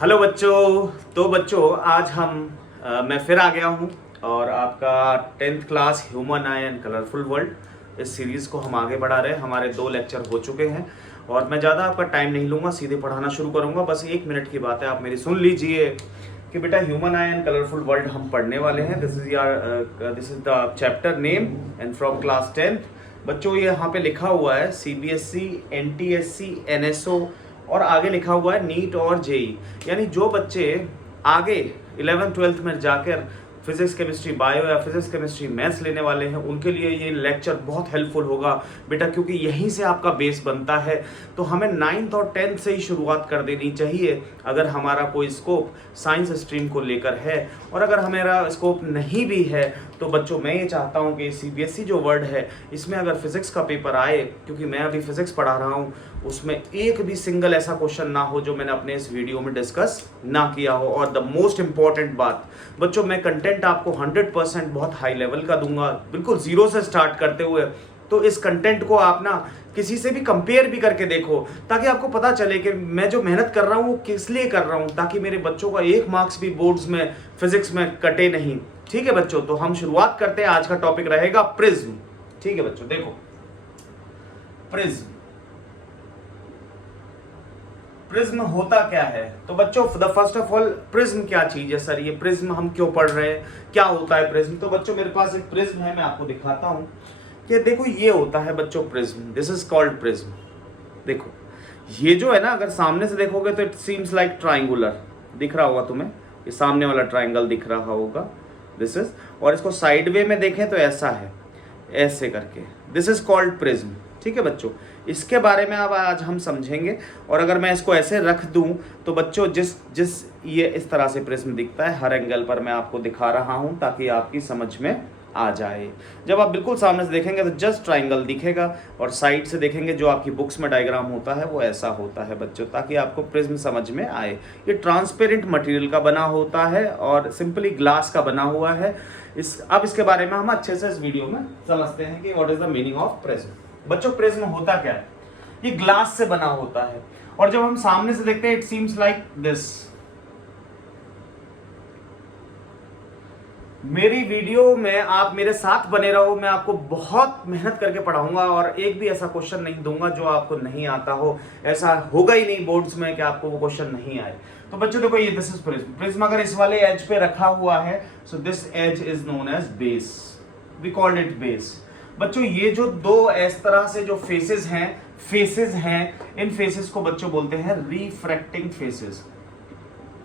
Hello बच्चों। तो बच्चों आज मैं फिर आ गया हूँ और आपका 10th class human I and colourful world इस सीरीज़ को हम आगे बढ़ा रहे हैं। हमारे 2 लेक्चर हो चुके हैं और मैं ज़्यादा आपका टाइम नहीं लूँगा, सीधे पढ़ाना शुरू करूँगा। बस 1 मिनट की बात है, आप मेरी सुन लीजिए कि बेटा human I and colourful world हम पढ़ने वाले हैं। This is the chapter name and from class 10th। बच्चों ये यहाँ पे लिखा हुआ है CBSE, NTSC, NSO और आगे लिखा हुआ है नीट और जेई। यानी जो बच्चे आगे 11th 12th में जाकर फिजिक्स केमिस्ट्री बायो या फिजिक्स केमिस्ट्री मैथ्स लेने वाले हैं उनके लिए ये लेक्चर बहुत हेल्पफुल होगा बेटा, क्योंकि यहीं से आपका बेस बनता है। तो हमें 9th और 10th से ही शुरुआत कर देनी चाहिए अगर हमारा कोई स्कोप साइंस स्ट्रीम को लेकर है। और अगर हमारा स्कोप नहीं भी है तो बच्चों मैं ये चाहता हूँ कि CBSE जो वर्ड है इसमें अगर फिजिक्स का पेपर आए, क्योंकि मैं अभी फिजिक्स पढ़ा रहा हूँ, उसमें एक भी सिंगल ऐसा क्वेश्चन ना हो जो मैंने अपने इस वीडियो में डिस्कस ना किया हो। और द मोस्ट इंपॉर्टेंट बात बच्चों, मैं कंटेंट आपको 100% बहुत हाई लेवल का दूंगा, बिल्कुल जीरो से स्टार्ट करते हुए। तो इस कंटेंट को आप ना किसी से भी कंपेयर भी करके देखो, ताकि आपको पता चले कि मैं जो मेहनत कर रहा हूँ वो किस लिए कर रहा हूँ, ताकि मेरे बच्चों का 1 मार्क्स भी बोर्ड्स में फिजिक्स में कटे नहीं। ठीक है बच्चों, तो हम शुरुआत करते हैं। आज का टॉपिक रहेगा प्रिज्म। ठीक है बच्चों, देखो प्रिज्म, प्रिज्म होता क्या है। तो बच्चों फर्स्ट ऑफ ऑल प्रिज्म क्या चीज है सर, ये प्रिज्म हम क्यों पढ़ रहे हैं, क्या होता है प्रिज्म। तो बच्चों मेरे पास एक प्रिज्म है, मैं आपको दिखाता हूं कि देखो ये होता है बच्चों prism. This is called prism. देखो ये जो है ना, अगर सामने से देखोगे तो इट सीम्स लाइक ट्राइंगुलर दिख रहा होगा तुम्हें, ये सामने वाला ट्राइंगल दिख रहा होगा, दिस इज। और इसको साइड वे में देखें तो ऐसा है, ऐसे करके, दिस इज कॉल्ड प्रिज्म। ठीक है बच्चों, इसके बारे में अब आज हम समझेंगे। और अगर मैं इसको ऐसे रख दूं तो बच्चों जिस जिस ये इस तरह से प्रिज्म दिखता है, हर एंगल पर मैं आपको दिखा रहा हूं ताकि आपकी समझ में आ जाए। जब आप बिल्कुल सामने से देखेंगे तो जस्ट ट्राइंगल दिखेगा, और साइड से देखेंगे जो आपकी बुक्स में डायग्राम होता है वो ऐसा होता है बच्चों, ताकि आपको प्रिज्म समझ में आए। ये ट्रांसपेरेंट मटेरियल का बना होता है और सिंपली ग्लास का बना हुआ है। अब इसके बारे में हम अच्छे से इस वीडियो में समझते हैं कि what is the meaning of prism. बच्चों प्रिज्म होता क्या है, ये ग्लास से बना होता है और जब हम सामने से देखते हैं इट सीम्स लाइक दिस। मेरी वीडियो में आप मेरे साथ बने रहो, मैं आपको बहुत मेहनत करके पढ़ाऊंगा और एक भी ऐसा क्वेश्चन नहीं दूंगा जो आपको नहीं आता हो। ऐसा होगा ही नहीं बोर्ड्स में कि आपको वो क्वेश्चन नहीं आए। तो बच्चों देखो ये दिस इज प्रिज्म। प्रिज्म अगर इस वाले एज पे रखा हुआ है so this edge is known as base, we called it base. बच्चों ये जो दो इस तरह से जो फेसेस हैं, इन फेसेस को बच्चों बोलते हैं रिफ्रैक्टिंग फेसेस।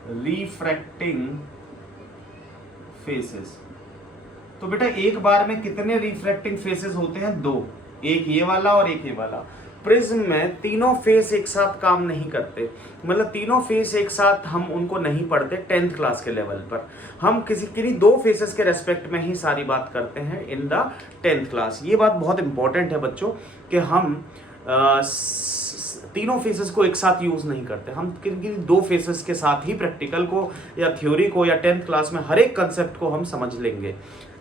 Refracting faces. तो बेटा एक बार में कितने रिफ्रैक्टिंग फेसेस होते हैं? 2, एक ये वाला और एक ये वाला। प्रिज्म में तीनों फेस एक साथ काम नहीं करते, मतलब तीनों फेस एक साथ हम उनको नहीं पढ़ते 10th क्लास के लेवल पर। हम किन्हीं 2 फेसेस के रेस्पेक्ट में ही सारी बात करते हैं इन द 10th क्लास। ये बात बहुत इंपॉर्टेंट है बच्चों कि हम तीनों फेसेस को एक साथ यूज नहीं करते, हम किन 2 फेसेस के साथ ही प्रैक्टिकल को या थ्योरी को या 10th क्लास में हर एक कंसेप्ट को हम समझ लेंगे।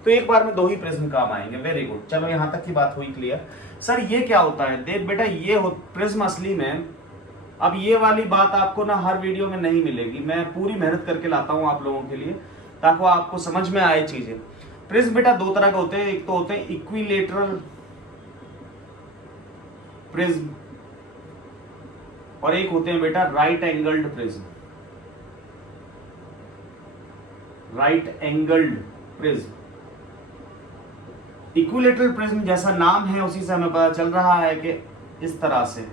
तो एक बार में 2 ही प्रिज्म काम आएंगे। वेरी गुड, चलो यहां तक की बात हुई क्लियर। सर ये क्या होता है? देख बेटा ये प्रिज्म असली में, अब ये वाली बात आपको ना हर वीडियो में नहीं मिलेगी, मैं पूरी मेहनत करके लाता हूं आप लोगों के लिए ताकि आपको समझ में आए चीजें। प्रिज्म बेटा 2 तरह के होते हैं, एक तो होते हैं इक्विलेटरल प्रिज्म और एक होते हैं बेटा right angled prism. Right angled prism. Equilateral prism जैसा नाम है उसी से हमें पता चल रहा है कि इस तरह से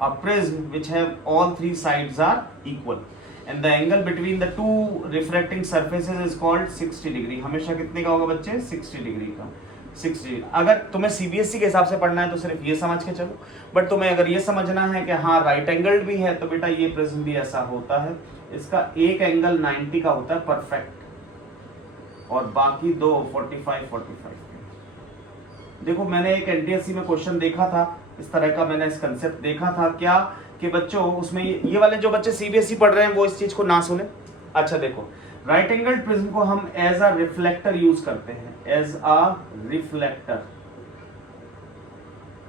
a prism which have all 3 sides are equal and the angle between the 2 refracting surfaces is called 60 degree. हमेशा कितने का होगा बच्चे? 60 डिग्री का। 60। अगर तुम्हें CBSE के हिसाब से पढ़ना है तो सिर्फ ये समझ के चलो, बट तुम्हें अगर ये समझना है कि हाँ राइट एंगल्ड भी है तो बेटा ये प्रिज्म भी ऐसा होता है। इसका एक एंगल 90 का होता है परफेक्ट और बाकी 2 45। देखो मैंने एक NTSC में क्वेश्चन देखा था इस तरह का, मैंने इस कंसेप्ट देखा था क्या कि बच्चों उसमें ये वाले जो बच्चे CBSE पढ़ रहे हैं वो इस चीज को ना सुने। अच्छा देखो, राइट एंगल्ड प्रिज्म को हम एज अ रिफ्लेक्टर यूज करते हैं, एज अ रिफ्लेक्टर।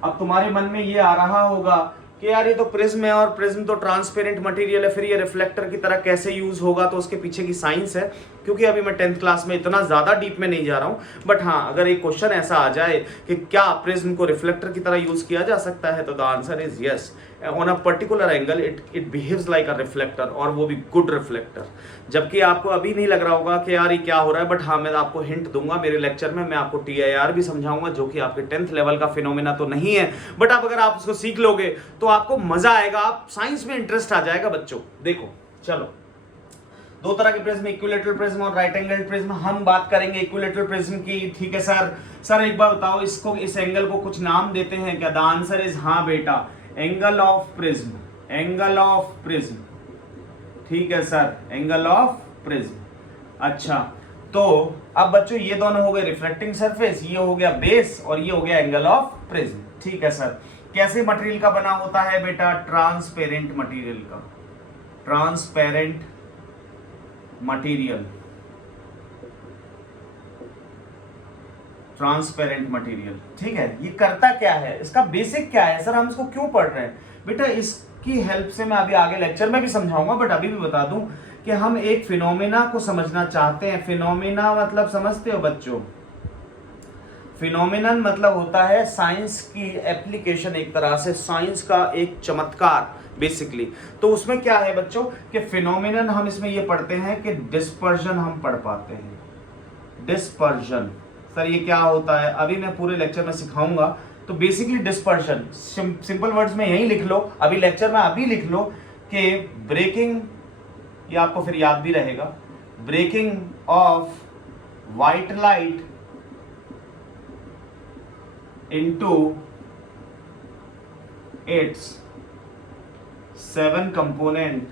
अब तुम्हारे मन में ये आ रहा होगा कि यार ये तो प्रिज्म है और प्रिज्म तो ट्रांसपेरेंट मटेरियल है, फिर ये रिफ्लेक्टर की तरह कैसे यूज होगा, तो उसके पीछे की साइंस है। क्योंकि अभी मैं 10th क्लास में इतना ज्यादा डीप में नहीं जा रहा हूँ, बट हाँ अगर एक क्वेश्चन ऐसा आ जाए कि क्या प्रिज्म को रिफ्लेक्टर की तरह यूज किया जा सकता है, तो the answer is yes. On a particular angle it behaves like a reflector, और वो भी गुड रिफ्लेक्टर। जबकि आपको अभी नहीं लग रहा होगा कि यार ये क्या हो रहा है, बट हाँ मैं आपको हिंट दूंगा मेरे लेक्चर में, मैं आपको TIR भी समझाऊंगा, जो कि आपके 10th लेवल का फिनोमेना तो नहीं है, बट आप अगर आप उसको सीख लोगे तो आपको मजा आएगा, आप साइंस में इंटरेस्ट आ जाएगा बच्चों। देखो चलो, दो तरह के प्रिज्म, इक्विलेटरल प्रिज्म और राइट एंगल प्रिज्म। हम बात करेंगे इक्विलेटरल प्रिज्म की, ठीक है सर। सर एक बार बताओ, इसको, इस एंगल को कुछ नाम देते हैं क्या? द आंसर इज हाँ बेटा, angle of prism, angle of prism, ठीक है सर, एंगल ऑफ प्रिज्म। अच्छा, तो अब बच्चों ये दोनों हो गए रिफ्लेक्टिंग सरफेस, ये हो गया बेस, और ये हो गया एंगल ऑफ प्रिज्म, ठीक है सर। कैसे मटेरियल का बना होता है बेटा? ट्रांसपेरेंट मटेरियल का, ट्रांसपेरेंट मटेरियल, ट्रांसपेरेंट मटेरियल, ठीक है। ये करता क्या है, इसका बेसिक क्या है सर, हम इसको क्यों पढ़ रहे हैं बेटा? इसकी हेल्प से मैं अभी आगे लेक्चर में भी समझाऊंगा, बट अभी भी बता दूं कि हम एक फिनोमेना को समझना चाहते हैं। फिनोमेना मतलब समझते हो बच्चों? फिनोमेनन मतलब होता है साइंस की एप्लीकेशन, एक तरह से साइंस का एक चमत्कार बेसिकली। तो उसमें क्या है बच्चों कि फिनोमेनन हम इसमें ये पढ़ते हैं कि डिस्पर्जन हम पढ़ पाते हैं। डिस्पर्जन सर ये क्या होता है, अभी मैं पूरे लेक्चर में सिखाऊंगा। तो बेसिकली डिस्पर्जन, सिंपल वर्ड्स में यही लिख लो, अभी लेक्चर में अभी लिख लो कि ब्रेकिंग, ये आपको फिर याद भी रहेगा, breaking of white light into its 7 component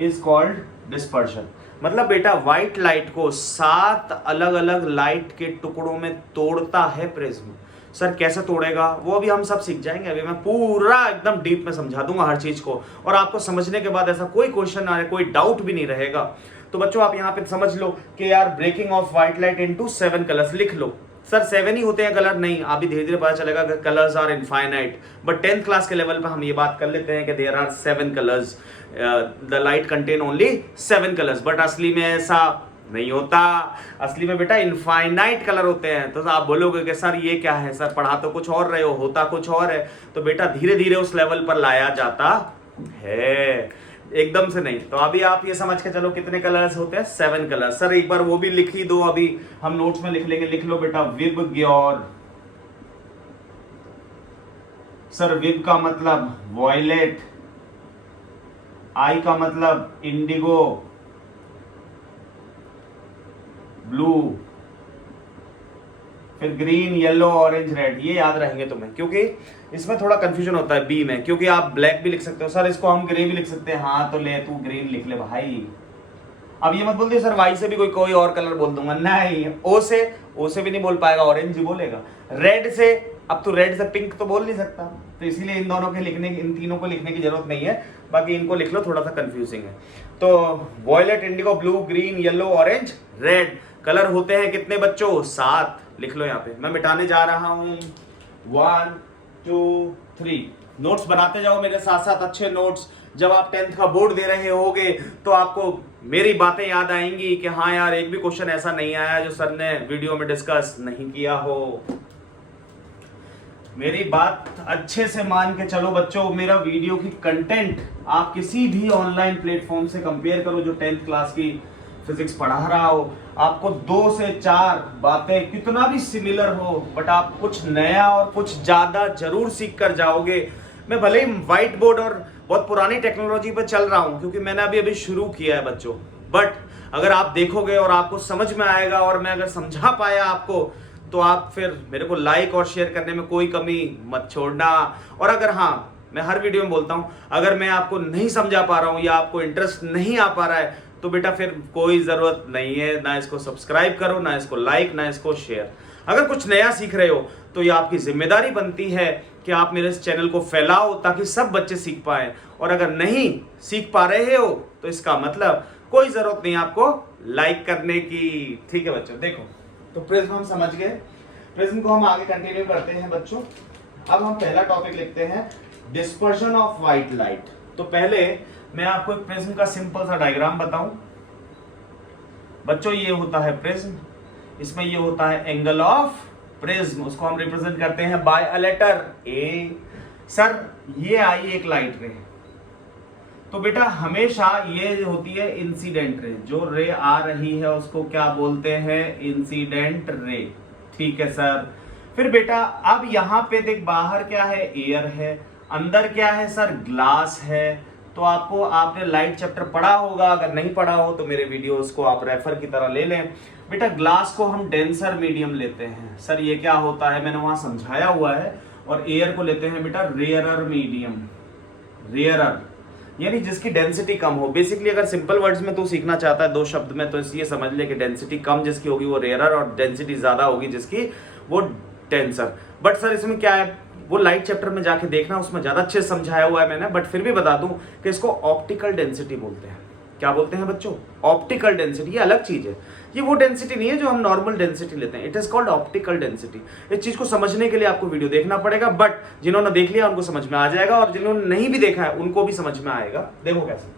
is called dispersion। मतलब बेटा व्हाइट लाइट को 7 अलग अलग लाइट के टुकड़ों में तोड़ता है प्रिज्म। सर कैसे तोड़ेगा, वो भी हम सब सीख जाएंगे। अभी मैं पूरा एकदम डीप में समझा दूंगा हर चीज को, और आपको समझने के बाद ऐसा कोई क्वेश्चन ना रहे, कोई डाउट भी नहीं रहेगा। तो बच्चों आप यहाँ पे समझ लो कि यार breaking of white light into 7 colours, लिख लो। सर 7 ही होते हैं कलर? नहीं, अभी धीरे धीरे पता चलेगा कि colours are infinite, but 10th class के लेवल पर हम ये बात कर लेते हैं कि there are 7 colours, the light contain only 7 colours, but असली में ऐसा नहीं होता। असली में बेटा इनफाइनाइट कलर होते हैं। तो आप बोलोगे कि सर ये क्या है, सर पढ़ा तो कुछ और रहे हो, होता कुछ और है। तो बेटा धीरे धीरे उस लेवल पर लाया जाता है, एकदम से नहीं। तो अभी आप ये समझ के चलो कितने कलर्स होते हैं? 7 कलर्स। सर एक बार वो भी लिख ही दो, अभी हम नोट्स में लिख लेंगे। लिख लो बेटा विबग्योर। सर विब का मतलब वॉयलेट, आई का मतलब इंडिगो, ब्लू, फिर ग्रीन, येलो, ऑरेंज, रेड। ये याद रहेंगे तुम्हें, क्योंकि इसमें थोड़ा कंफ्यूजन होता है बी में, क्योंकि आप ब्लैक भी लिख सकते हो। सर इसको हम ग्रे भी लिख सकते हैं, हाँ तो ले तू ग्रीन लिख ले भाई। अब ये मत बोल दिए सर वाई से भी कोई और कलर बोल दूंगा, नहीं। ओ से भी नहीं बोल पाएगा, ऑरेंज ही बोलेगा। रेड से, अब तो रेड से पिंक तो बोल नहीं सकता, तो इसलिए इन दोनों के लिखने, इन तीनों को लिखने की जरूरत नहीं है, बाकी इनको लिख लो, थोड़ा सा कंफ्यूजिंग है। तो violet, indigo, blue, green, yellow, orange, red colour होते हैं कितने बच्चों? 7। लिख लो यहाँ पे, मैं मिटाने जा रहा हूं। 1 2 3। नोट्स बनाते जाओ मेरे साथ साथ, अच्छे नोट्स। जब आप 10th का बोर्ड दे रहे होगे तो आपको मेरी बातें याद आएंगी कि हाँ यार एक भी क्वेश्चन ऐसा नहीं आया जो सर ने वीडियो में डिस्कस नहीं किया हो। मेरी बात अच्छे से मान के चलो बच्चों। मेरा वीडियो की कंटेंट आप किसी भी ऑनलाइन प्लेटफॉर्म से कंपेयर करो जो 10th क्लास की फिजिक्स पढ़ा रहा हो, आपको 2 से 4 बातें कितना भी सिमिलर हो, बट आप कुछ नया और कुछ ज्यादा जरूर सीख कर जाओगे। मैं भले ही व्हाइट बोर्ड और बहुत पुरानी टेक्नोलॉजी पर चल रहा हूं, क्योंकि मैंने अभी शुरू किया है बच्चों, बट अगर आप देखोगे और आपको समझ में आएगा और मैं अगर समझा पाया आपको, तो आप फिर मेरे को लाइक और शेयर करने में कोई कमी मत छोड़ना। और अगर हाँ, मैं हर वीडियो में बोलता हूं, अगर मैं आपको नहीं समझा पा रहा हूं या आपको इंटरेस्ट नहीं आ पा रहा है, तो बेटा फिर कोई जरूरत नहीं है, ना इसको सब्सक्राइब करो, ना इसको लाइक, ना इसको शेयर। अगर कुछ नया सीख रहे हो तो ये आपकी जिम्मेदारी बनती है कि आप मेरे इस चैनल को फैलाओ ताकि सब बच्चे सीख पाएं। और अगर नहीं सीख पा रहे हो तो इसका मतलब कोई जरूरत नहीं आपको लाइक करने की। ठीक है बच्चों, देखो तो प्रिज्म हम समझ गए। प्रिज्म को हम आगे कंटिन्यू करते हैं बच्चों। अब हम पहला टॉपिक लिखते हैं डिस्पर्शन ऑफ व्हाइट लाइट। तो पहले मैं आपको एक प्रिज्म का सिंपल सा डायग्राम बताऊं बच्चों। ये होता है प्रिज्म, इसमें ये होता है एंगल ऑफ प्रिज्म, उसको हम रिप्रेजेंट करते हैं by a letter A. Sir ये आई एक लाइट रे, तो बेटा हमेशा ये होती है इंसिडेंट रे, जो रे आ रही है उसको क्या बोलते हैं, इंसिडेंट रे। ठीक है सर। फिर बेटा अब यहां पे देख, बाहर क्या है, एयर है, अंदर क्या है सर, ग्लास है। तो आपने लाइट चैप्टर पढ़ा होगा, अगर नहीं पढ़ा हो तो मेरे वीडियोस को आप रेफर की तरह ले लें। बेटा ग्लास को हम डेंसर मीडियम लेते हैं सर, ये क्या होता है मैंने वहां समझाया हुआ है। और एयर को लेते हैं बेटा रेयरर मीडियम, रेयरर यानी जिसकी डेंसिटी कम हो। बेसिकली अगर सिंपल वर्ड्स में तू सीखना चाहता है 2 शब्द में, तो इसलिए समझ ले कि डेंसिटी कम जिसकी होगी वो रेयरर, और डेंसिटी ज्यादा होगी जिसकी वो डेंसर। बट सर इसमें क्या है, वो लाइट चैप्टर में जाके देखना, उसमें ज्यादा अच्छे से समझाया हुआ है मैंने। बट फिर भी बता दूं कि इसको ऑप्टिकल डेंसिटी बोलते हैं। क्या बोलते हैं बच्चों, ऑप्टिकल डेंसिटी। ये अलग चीज है, ये वो डेंसिटी नहीं है जो हम नॉर्मल डेंसिटी लेते हैं। It is called optical density. इस चीज को समझने के लिए आपको वीडियो देखना पड़ेगा, बट जिन्होंने देख लिया उनको समझ में आ जाएगा, और जिन्होंने नहीं भी देखा है उनको भी समझ में आएगा। देखो कैसे।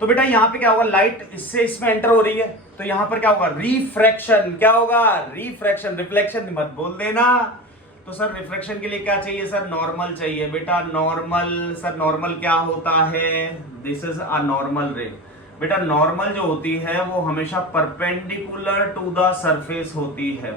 तो बेटा यहाँ पे क्या होगा, लाइट इससे इसमें एंटर हो रही है, तो यहाँ पर क्या होगा, रिफ्रैक्शन। क्या होगा, रिफ्रैक्शन। रिफ्लेक्शन मत बोल देना। तो सर रिफ्रैक्शन के लिए क्या चाहिए सर, नॉर्मल चाहिए बेटा, नॉर्मल। सर नॉर्मल क्या होता है, दिस इज अ नॉर्मल रे। बेटा नॉर्मल जो होती है वो हमेशा परपेंडिकुलर टू द सरफेस होती है,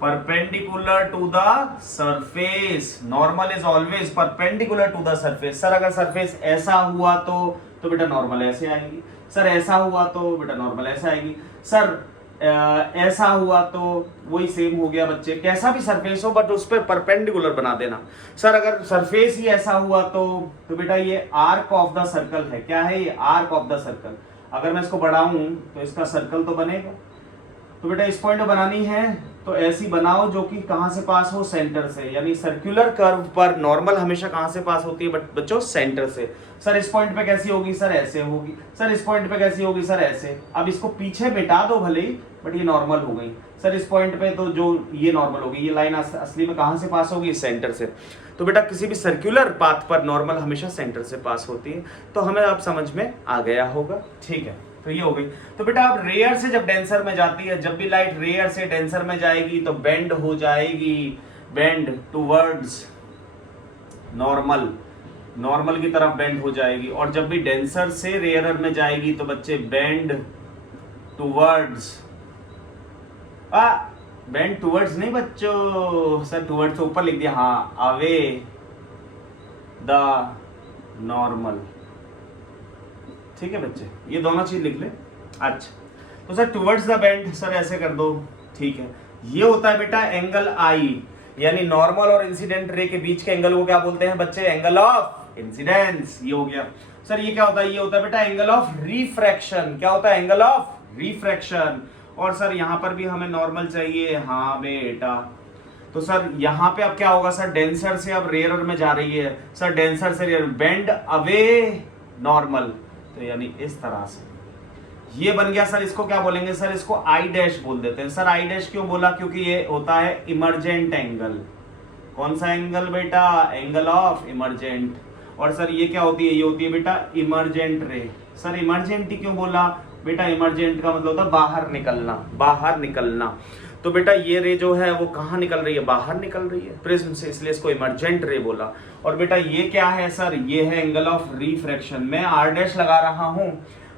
perpendicular to the surface. Normal is always perpendicular to the surface. Sir अगर सरफेस ऐसा हुआ तो बेटा नॉर्मल ऐसे आएगी। सर ऐसा हुआ तो बेटा नॉर्मल ऐसे आएगी। सर ऐसा हुआ तो वही सेम हो गया बच्चे, कैसा भी सरफेस हो बट उस पर परपेंडिकुलर बना देना। सर अगर सरफेस ही ऐसा हुआ तो बेटा ये आर्क ऑफ द सर्कल है। क्या है ये, आर्क ऑफ द सर्कल। अगर मैं इसको बढ़ाऊं तो इसका सर्कल तो बनेगा। तो बेटा इस पॉइंट बनानी है तो ऐसी बनाओ जो कि कहां से पास हो, सेंटर से। यानी सर्कुलर कर्व पर नॉर्मल हमेशा कहां से पास होती है बच्चों, सेंटर से। सर इस पॉइंट पे कैसी होगी, सर ऐसे होगी। सर इस पॉइंट पे कैसी होगी, सर ऐसे। अब इसको पीछे मिटा दो भले ही, बट ये नॉर्मल हो गई। सर इस पॉइंट पे तो जो ये नॉर्मल होगी, ये लाइन असली में कहां से पास होगी, सेंटर से। तो बेटा किसी भी सर्कुलर पाथ पर नॉर्मल हमेशा सेंटर से पास होती है। तो हमें अब समझ में आ गया होगा। ठीक है, तो ये हो गई। तो बेटा अब रेयर से जब डेंसर में जाती है, जब भी लाइट रेयर से डेंसर में जाएगी तो बेंड हो जाएगी, बेंड टूवर्ड्स नॉर्मल, नॉर्मल की तरफ बेंड हो जाएगी। और जब भी डेंसर से रेयरर में जाएगी तो बच्चे बेंड टूवर्ड्स, बेंड टूवर्ड्स नहीं बच्चों, सर टूवर्ड्स ऊपर लिख दिया, हाँ, अवे द नॉर्मल। ठीक है बच्चे, ये दोनों चीज लिख ले। अच्छा, तो sir towards the bend, sir ऐसे कर दो। ठीक है, ये होता है बेटा एंगल आई, यानी नॉर्मल और इंसिडेंट रे के बीच के एंगल को क्या बोलते हैं बच्चे, एंगल ऑफ इंसिडेंस। ये हो गया। सर ये क्या होता है, ये होता है बेटा एंगल ऑफ रिफ्रैक्शन। क्या होता है, एंगल ऑफ रिफ्रैक्शन। और सर यहां पर भी हमें नॉर्मल चाहिए, हाँ बेटा। तो सर यहाँ पे अब क्या होगा, सर डेंसर से अब रेयरर में जा रही है, सर डेंसर से रेयर, बेंड अवे नॉर्मल। तो यानी इस तरह से ये बन गया। सर इसको क्या बोलेंगे, सर इसको आई डैश बोल देते हैं। सर आई डैश क्यों बोला, क्योंकि ये होता है इमरजेंट एंगल। कौन सा एंगल बेटा, एंगल ऑफ इमरजेंट। और सर ये क्या होती है, ये होती है बेटा इमरजेंट रे। सर इमरजेंट क्यों बोला बेटा, इमरजेंट का मतलब होता है बाहर निकलना, बाहर निकलना। तो बेटा ये रे जो है वो कहाँ निकल रही है, बाहर निकल रही है प्रिज्म से, इसलिए इसको इमरजेंट रे बोला। और बेटा ये क्या है सर, ये है एंगल ऑफ रिफ्रैक्शन। मैं आर डैश लगा रहा हूं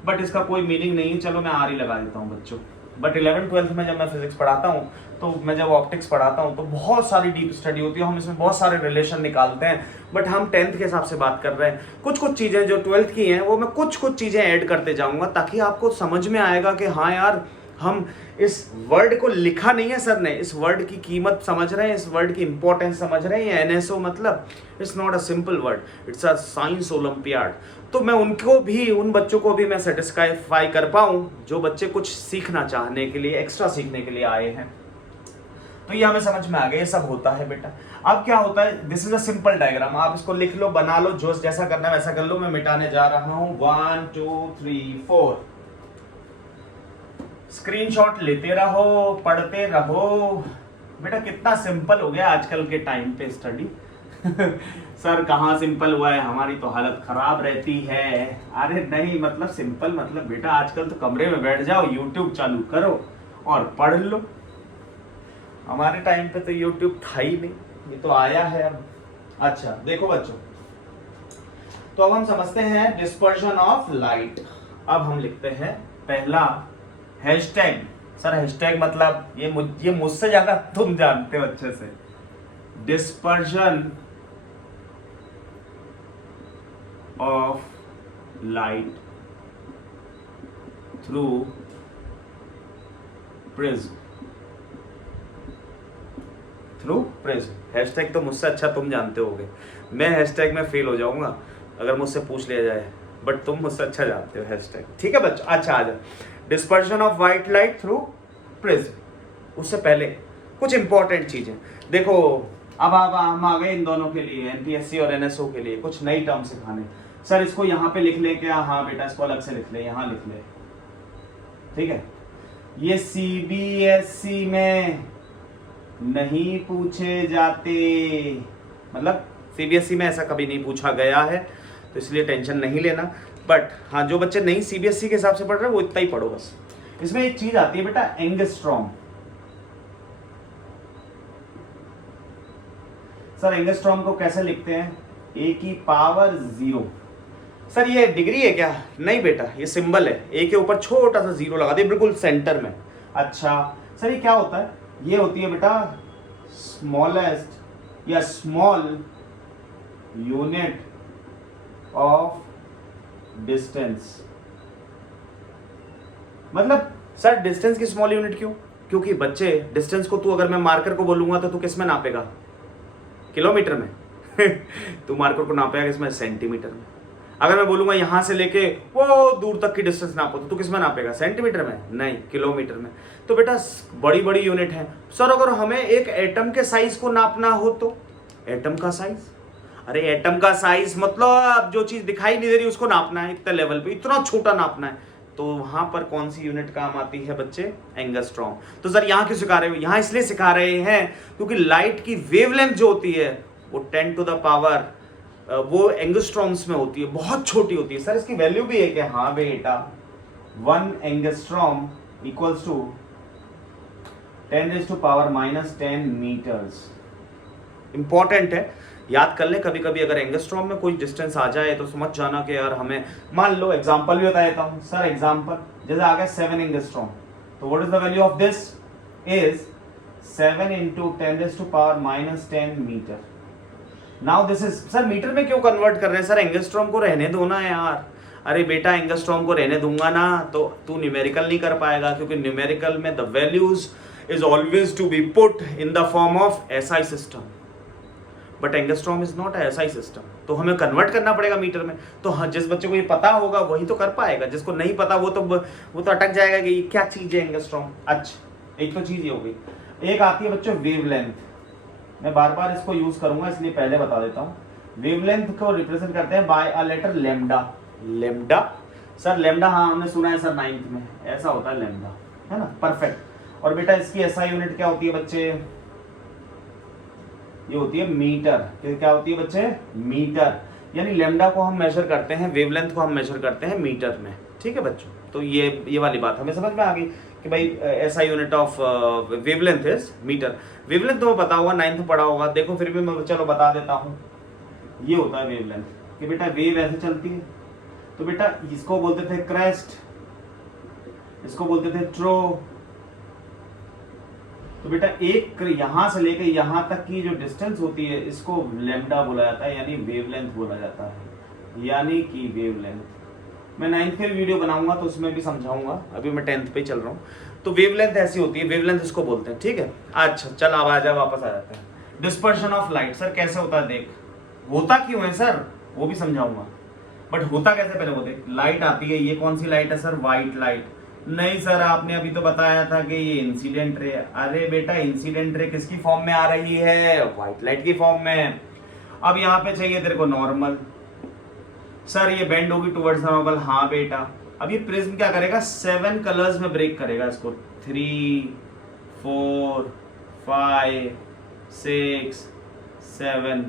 बट इसका कोई मीनिंग नहीं है, चलो मैं आर ही लगा देता हूं बच्चों। बट 11th-12th में जब मैं फिजिक्स पढ़ाता हूं, तो मैं जब ऑप्टिक्स पढ़ाता हूं तो बहुत सारी डीप स्टडी होती है, हम इसमें बहुत सारे रिलेशन निकालते हैं। बट हम 10th के हिसाब से बात कर रहे हैं। कुछ चीजें जो 12th की हैं वो मैं कुछ चीजें ऐड करते जाऊंगा, ताकि आपको समझ में आएगा कि हाँ यार, हम इस वर्ड को लिखा नहीं है सर ने, इस वर्ड की कीमत समझ रहे हैं, इस वर्ड की इंपॉर्टेंस समझ रहे हैं। एनएसओ मतलब it's not a simple word, it's a science olympiad. तो मैं उनको भी, उन बच्चों को भी मैं सेटिस्फाई कर पाऊं जो बच्चे कुछ सीखना चाहने के लिए, एक्स्ट्रा सीखने के लिए आए हैं। तो ये हमें समझ में आ गया, ये सब होता है बेटा। अब क्या होता है, this is a simple diagram, आप इसको लिख लो, बना लो, जो जैसा करना है वैसा कर लो। मैं मिटाने जा रहा हूं, 1 2 3 4। स्क्रीनशॉट लेते रहो, पढ़ते रहो। बेटा कितना सिंपल हो गया आजकल के टाइम पे स्टडी। सर कहाँ सिंपल हुआ है, हमारी तो हालत खराब रहती है। अरे नहीं, मतलब सिंपल मतलब बेटा आजकल तो कमरे में बैठ जाओ, यूट्यूब चालू करो और पढ़ लो। हमारे टाइम पे तो यूट्यूब था ही नहीं, ये तो आया है अब। अच्छा देखो बच्चों, तो अब हम समझते हैं डिस्पर्शन ऑफ लाइट। अब हम लिखते हैं पहला हैशटैग। सर हैशटैग मतलब ये मुझसे ज्यादा तुम जानते हो अच्छे से। Dispersion of light through prism. Through prism hashtag तो मुझसे अच्छा तुम जानते होगे। मैं हैशटैग में फेल हो जाऊंगा अगर मुझसे पूछ लिया जाए, बट तुम मुझसे अच्छा जानते हो हैशटैग। ठीक है बच्चों, अच्छा आ जाओ। Dispersion of white light through prism. उससे पहले कुछ इंपॉर्टेंट चीजें देखो। अब हम आ गए इन दोनों के लिए, एनटीएससी और एनएसओ के लिए कुछ नई टर्म सिखाने। सर इसको यहाँ पे लिख ले क्या? हाँ बेटा इसको अलग से लिख ले, यहाँ लिख ले। ठीक है, ये सीबीएसई में नहीं पूछे जाते, मतलब सीबीएसई में ऐसा कभी नहीं पूछा गया है, तो इसलिए टेंशन नहीं लेना। बट हाँ, जो बच्चे नहीं सीबीएसई के हिसाब से पढ़ रहे हैं वो इतना ही पढ़ो बस। इसमें एक चीज आती है बेटा एंगस्ट्रॉम। सर एंगस्ट्रॉम को कैसे लिखते हैं? ए की पावर 0। सर ये डिग्री है क्या? नहीं बेटा, ये सिंबल है। ए के ऊपर छोटा सा 0 लगा दिया बिल्कुल सेंटर में। अच्छा सर ये क्या होता है? ये होती है बेटा स्मॉलेस्ट या स्मॉल यूनिट ऑफ डिस्टेंस। मतलब सर डिस्टेंस की स्मॉल यूनिट क्यों? क्योंकि बच्चे डिस्टेंस को तू अगर मैं मार्कर को बोलूंगा तो तू किस में नापेगा? किलोमीटर में। तू मार्कर को नापेगा किस में? सेंटीमीटर में। अगर मैं बोलूंगा यहां से लेके वो दूर तक की डिस्टेंस नापो तो तू किस में नापेगा? सेंटीमीटर में? नहीं, किलोमीटर में। तो बेटा बड़ी बड़ी यूनिट है। सर अगर हमें एक एटम के साइज को नापना हो तो एटम का साइज, अरे एटम का साइज मतलब जो चीज दिखाई नहीं दे रही उसको नापना है, इतना लेवल पे इतना छोटा नापना है, तो वहां पर कौन सी यूनिट काम आती है बच्चे? एंगस्ट्रॉम। तो सर यहाँ क्यों सिखा रहे हो? यहाँ इसलिए सिखा रहे हैं क्योंकि लाइट की वेवलेंथ जो होती है वो 10 टू द पावर वो एंगस्ट्रॉम्स में होती है, बहुत छोटी होती है। सर इसकी वैल्यू भी है क्या? हाँ बेटा, 1 angstrom equals to 10⁻⁻10 metres. Important है, याद कर ले। कभी कभी अगर एंगस्ट्रॉम में कोई डिस्टेंस आ जाए तो समझ जाना कि यार हमें, मान लो एग्जांपल भी बता देता हूं। सर एग्जांपल जैसे आ गया 7 एंगस्ट्रॉम, तो what is the value of this? Is 7 × 10⁻⁻10 metre. Now this is, sir metre में क्यों कन्वर्ट कर रहे हैं? सर एंगस्ट्रॉम को रहने दो ना यार। अरे बेटा एंगस्ट्रॉम को रहने दूंगा ना तो तू न्यूमेरिकल नहीं कर पाएगा, क्योंकि न्यूमेरिकल में the values is always to be put in the form of SI system, but angstrom is not SI system. तो हमें कन्वर्ट करना पड़ेगा मीटर में। तो हाँ, जिस बच्चे को ये पता होगा वही तो कर पाएगा, जिसको नहीं पता वो तो अटक जाएगा कि ये क्या चीज है एंगस्ट्रॉम। अच्छा एक तो चीज ये हो गई। एक आती है बच्चों वेवलेंथ। मैं बार बार इसको यूज करूंगा इसलिए पहले बता देता हूँ। वेवलेंथ को रिप्रेजेंट करते हैं by a letter lambda. Lambda, sir lambda हाँ हमने सुना है सर 9th में, ऐसा होता है लेम्डा, है ना? परफेक्ट। और बेटा इसकी एसआई यूनिट क्या होती है बच्चे? ये होती है मीटर। क्या होती है बच्चे? मीटर। यानी लेम्डा को हम मेजर करते हैं, वेवलेंथ को हम मेजर करते हैं मीटर में। ठीक है बच्चों, तो ये वाली बात हमें समझ में आ गई कि भाई ऐसा unit of wavelength is metre. Wavelength तो पता होगा, 9th में पढ़ा होगा। देखो फिर भी मैं चलो बता देता हूँ। ये होता है वेवलेंथ कि बेटा वेव ऐसे चलती है, तो बेटा इसको बोलते थे क्रेस्ट, इसको बोलते थे ट्रो। तो बेटा एक यहां से लेकर यहां तक की जो डिस्टेंस होती है इसको लेम्डा बोला जाता है, यानी वेवलेंथ बोला जाता है, यानी कि वेवलेंथ। मैं 9th के वीडियो बनाऊंगा तो उसमें भी समझाऊंगा, अभी मैं 10th पे चल रहा हूँ। तो वेवलेंथ ऐसी होती है, वेवलेंथ इसको बोलते हैं। ठीक है, अच्छा चल अब आजा, वापस आ जाते हैं। डिस्पर्शन ऑफ लाइट सर कैसे होता है देख। होता क्यों है सर वो भी समझाऊंगा, बट होता कैसे पहले वो देख। लाइट आती है, ये कौन सी लाइट है सर? White light. नहीं सर आपने अभी तो बताया था कि ये इंसिडेंट रे। अरे बेटा इंसिडेंट रे किसकी फॉर्म में आ रही है? व्हाइट लाइट की फॉर्म में। अब यहाँ पे चाहिए तेरे को नॉर्मल। सर ये बेंड होगी टुवर्ड्स नॉर्मल। हाँ बेटा, अब ये प्रिज्म क्या करेगा? 7 कलर्स में ब्रेक करेगा इसको। 3, 4, 5 6 7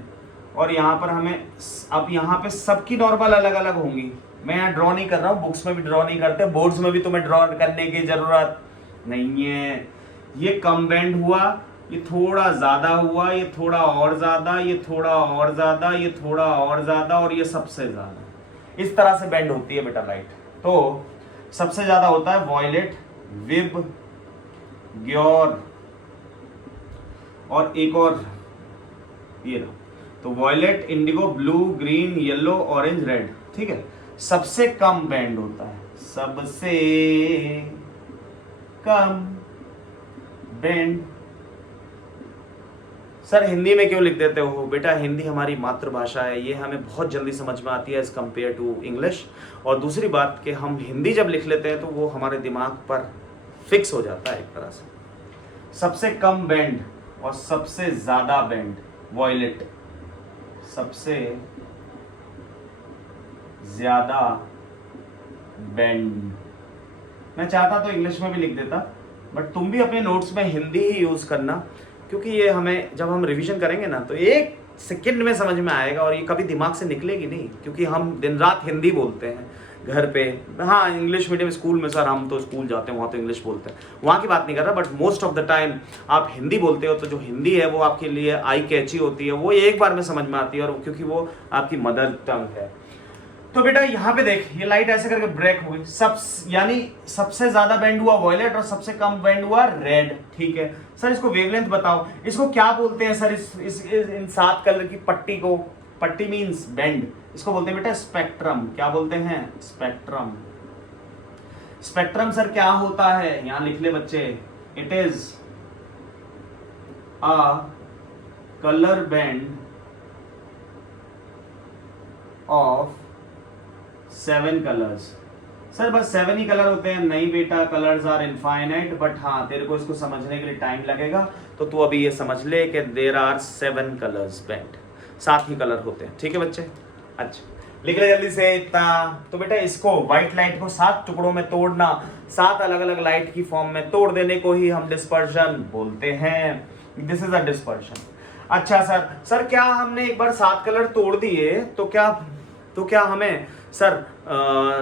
और यहाँ पर हमें अब यहाँ पे सबकी नॉर्मल अलग अलग होंगी। मैं यहाँ ड्रॉ नहीं कर रहा हूँ, बुक्स में भी ड्रॉ नहीं करते, बोर्ड्स में भी तुम्हें ड्रॉ करने की जरूरत नहीं है। ये कम बेंड हुआ, ये थोड़ा ज्यादा हुआ, ये थोड़ा और ज्यादा, ये थोड़ा और ज्यादा, ये थोड़ा और ज्यादा और ये सबसे ज्यादा। इस तरह से बेंड होती है बेटा लाइट। तो सबसे ज्यादा होता है वॉयलेट, विब, ग्योर और एक और ये रहा। तो violet, indigo, blue, green, yellow, orange, red. ठीक है, सबसे कम बैंड होता है, सबसे कम बैंड। सर हिंदी में क्यों लिख देते हो? बेटा हिंदी हमारी मातृभाषा है, ये हमें बहुत जल्दी समझ में आती है एज कम्पेयर टू इंग्लिश। और दूसरी बात कि हम हिंदी जब लिख लेते हैं तो वो हमारे दिमाग पर फिक्स हो जाता है एक तरह से। सबसे कम बैंड और सबसे ज्यादा बैंड वॉयलेट, सबसे ज्यादा बैंड। मैं चाहता तो इंग्लिश में भी लिख देता, बट तुम भी अपने नोट्स में हिंदी ही यूज करना, क्योंकि ये हमें जब हम रिवीजन करेंगे ना तो 1 सेकंड में समझ में आएगा और ये कभी दिमाग से निकलेगी नहीं, क्योंकि हम दिन रात हिंदी बोलते हैं घर पे। हाँ इंग्लिश मीडियम स्कूल में सर हम तो स्कूल जाते हैं वहाँ तो इंग्लिश बोलते हैं, वहाँ की बात नहीं कर रहा, but most of the time आप हिंदी बोलते हो तो जो हिंदी है वो आपके लिए आई कैची होती है, वो एक बार में समझ में आती है, और क्योंकि वो आपकी मदर टंग है। तो बेटा यहाँ पे देख, ये लाइट ऐसे करके ब्रेक हुई, यानी सबसे ज्यादा बैंड हुआ वॉयलेट और सबसे कम बैंड हुआ रेड। ठीक है सर, इसको वेवलेंथ बताओ, इसको क्या बोलते हैं सर? इन 7 कलर की पट्टी को, पट्टी मींस बैंड, इसको बोलते हैं बेटा स्पेक्ट्रम। क्या बोलते हैं? स्पेक्ट्रम। स्पेक्ट्रम सर क्या होता है? यहां लिख ले बच्चे, it is a colour band of 7 colours. Sir बस 7 ही कलर होते हैं? नहीं बेटा, कलर्स आर इनफाइनाइट, बट हाँ तेरे को इसको समझने के लिए टाइम लगेगा, तो तू अभी ये समझ ले कि देयर आर 7 कलर्स बैंड, 7 ही कलर होते हैं। ठीक है बच्चे? अच्छा लिख ले जल्दी से इतना। तो बेटा इसको, व्हाइट लाइट को 7 टुकड़ों में तोड़ना, 7 अलग अलग लाइट की फॉर्म में तोड़ देने को ही हम डिस्पर्शन बोलते हैं। This is a dispersion. अच्छा सर क्या हमने एक बार 7 कलर तोड़ दिए तो क्या हमें सर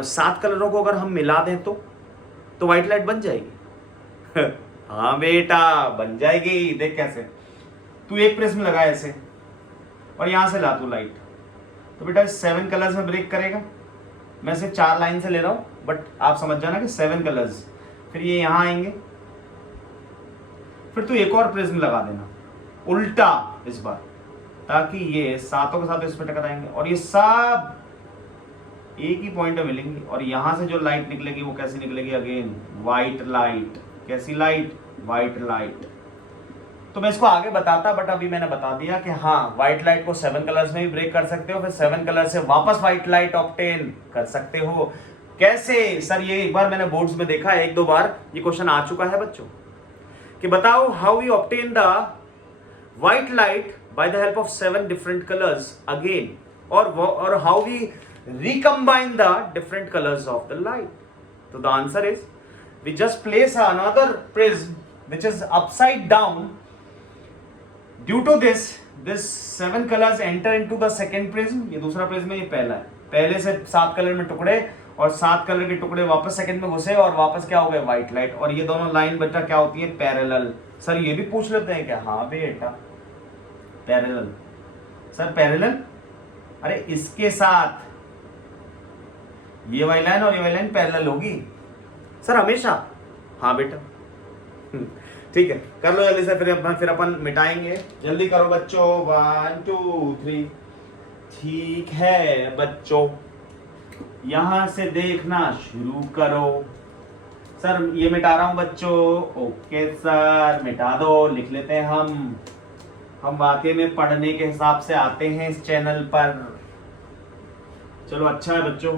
7 कलरों को अगर हम मिला दें तो व्हाइट लाइट बन जाएगी? हाँ बेटा बन जाएगी। देख कैसे, तू एक प्रिज्म लगा ऐसे और यहां से ला तू लाइट, तो बेटा 7 कलर्स में ब्रेक करेगा। मैं सिर्फ 4 लाइन से ले रहा हूं, बट आप समझ जाना कि 7 कलर्स। फिर ये यहां आएंगे, फिर तू एक और प्रिज्म लगा देना उल्टा इस बार, ताकि ये 7 के साथ इस पर टकराएंगे और ये सब एक ही पॉइंट में मिलेंगी। और यहां से जो लाइट निकलेगी वो कैसी निकलेगी? Again white light. कैसी लाइट? White light. तो मैं इसको आगे बताता, बट अभी मैंने बता दिया कि हाँ व्हाइट लाइट को 7 कलर्स में भी ब्रेक कर सकते हो, फिर 7 कलर से वापस व्हाइट लाइट ऑब्टेन कर सकते हो। कैसे सर? ये एक बार मैंने बोर्ड्स में देखा है, 1-2 बार ये क्वेश्चन आ चुका है बच्चों, कि बताओ how we obtain the white light by the help of 7 different colours again, और how we recombine the different colors of the light. So the answer is, we just place another prism which is upside down. Due to this 7 colors enter into the second prism. ये दूसरा prism है, ये पहला है। पहले से 7 colour में टुकड़े और 7 कलर के टुकड़े वापस सेकंड में घुसे और वापस क्या हो गए? White light. और ये दोनों लाइन बेटा क्या होती है? पैरेलल। सर ये भी पूछ लेते हैं क्या? हाँ बेटा पैरेलल। सर पैरेलल, अरे इसके साथ ये वाली लाइन और ये वाली लाइन पैरेलल होगी सर हमेशा। हाँ बेटा ठीक है, कर लो जल्दी से, फिर अपन मिटाएंगे। जल्दी करो बच्चों, 1 2 3। ठीक है बच्चों, यहां से देखना शुरू करो। सर ये मिटा रहा हूं बच्चों। ओके सर मिटा दो, लिख लेते हैं हम वाकई में पढ़ने के हिसाब से आते हैं इस चैनल पर। चलो अच्छा है बच्चों,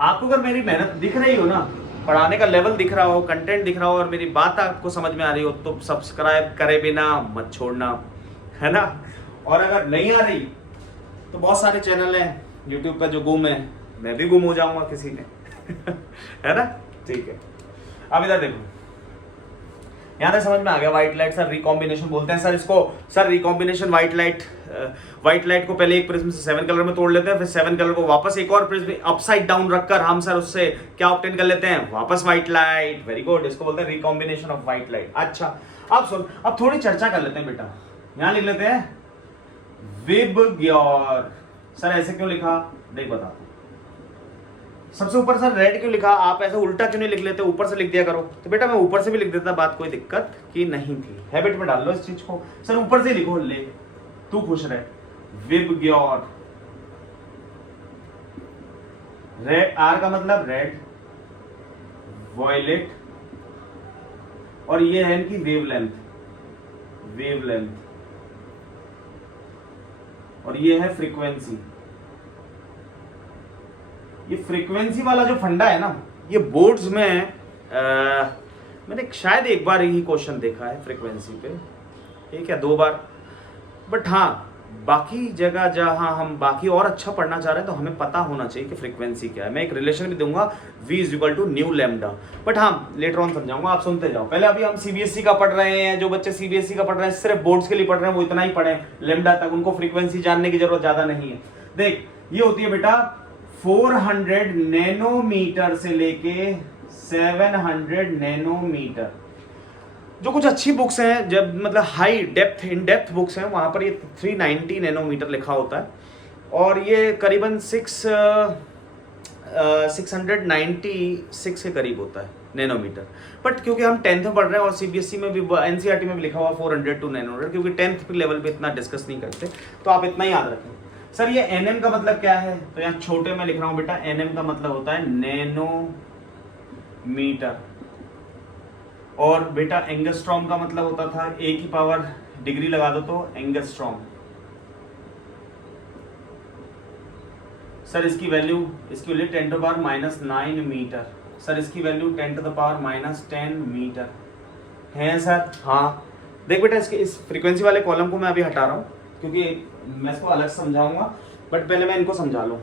आपको अगर मेरी मेहनत दिख रही हो ना, पढ़ाने का लेवल दिख रहा हो, कंटेंट दिख रहा हो और मेरी बात आपको समझ में आ रही हो, तो सब्सक्राइब करे बिना मत छोड़ना, है ना। और अगर नहीं आ रही तो बहुत सारे चैनल हैं यूट्यूब पर जो गुम है, मैं भी गुम हो जाऊंगा किसी में है ना। ठीक है, अब इधर देखो, यहाँ तक समझ में आ गया? व्हाइट लाइट सर रिकॉम्बिनेशन बोलते हैं सर इसको। सर रिकॉम्बिनेशन व्हाइट लाइट को पहले एक प्रिज्म से 7 कलर में तोड़ लेते हैं, फिर 7 कलर को वापस एक और प्रिज्म अपसाइड डाउन रखकर हम सर उससे क्या ऑब्टेन कर लेते हैं? वापस व्हाइट लाइट। वेरी गुड, इसको बोलते हैं रिकॉम्बिनेशन ऑफ व्हाइट लाइट। अच्छा अब सुन, अब थोड़ी चर्चा कर लेते हैं बेटा। यहां लिख लेते हैं विबग्योर। सर ऐसे क्यों लिखा? देख बताता हूं। सबसे ऊपर सर रेड क्यों लिखा? आप ऐसे उल्टा क्यों नहीं लिख लेते? ऊपर से लिख दिया करो। तो बेटा मैं ऊपर से भी लिख देता, बात कोई दिक्कत की नहीं थी। हैबिट में डाल लो इस चीज को। सर ऊपर से लिखो, ले तू खुश रहे। विबग्योर, रेड, आर का मतलब रेड, वॉयलेट, और ये है इनकी वेवलेंथ, और ये है फ्रीक्वेंसी। ये फ्रीक्वेंसी वाला जो फंडा है ना, ये बोर्ड्स में मैंने शायद एक बार ही क्वेश्चन देखा है फ्रीक्वेंसी पे, एक या 2 बार। बट हाँ, बाकी जगह जहां हम बाकी और अच्छा पढ़ना चाह रहे हैं तो हमें पता होना चाहिए कि फ्रीक्वेंसी क्या है। मैं एक रिलेशन भी दूंगा, v = न्यू लैम्डा। बट हाँ, लेटर ऑन समझाऊंगा, आप सुनते जाओ। पहले अभी हम सीबीएसई का पढ़ रहे हैं। जो बच्चे सीबीएसई का पढ़ रहे हैं, सिर्फ बोर्ड्स के लिए पढ़ रहे हैं, वो इतना ही पढ़े लैम्डा तक, उनको फ्रीक्वेंसी जानने की जरूरत ज्यादा नहीं है। देख, ये होती है बेटा 400 नैनोमीटर से लेके 700 नैनोमीटर। जो कुछ अच्छी बुक्स हैं, जब मतलब high depth in depth books हैं, वहां पर ये 390 नैनोमीटर लिखा होता है, और ये करीबन 696 के करीब होता है नैनोमीटर। बट क्योंकि हम 10th में पढ़ रहे हैं और सीबीएसई में भी, एनसीईआरटी में भी लिखा हुआ 402 नैनोमीटर, क्योंकि 10th लेवल पे इतना डिस्कस नहीं करते, तो आप इतना याद रखें। सर ये एनएम का मतलब क्या है? तो यहाँ छोटे में लिख रहा हूं बेटा, एनएम का मतलब होता है नैनोमीटर। और बेटा एंगस्ट्रॉम का मतलब होता था, ए की पावर डिग्री लगा दो तो एंगस्ट्रॉम। सर इसकी वैल्यू 10⁻⁻9 मीटर। सर इसकी वैल्यू 10⁻⁻10 मीटर है सर। हाँ देख बेटा, इसके इस फ्रीक्वेंसी वाले कॉलम को मैं अभी हटा रहा हूँ, क्योंकि मैं इसको अलग समझाऊंगा, बट पहले मैं इनको समझा लूँ।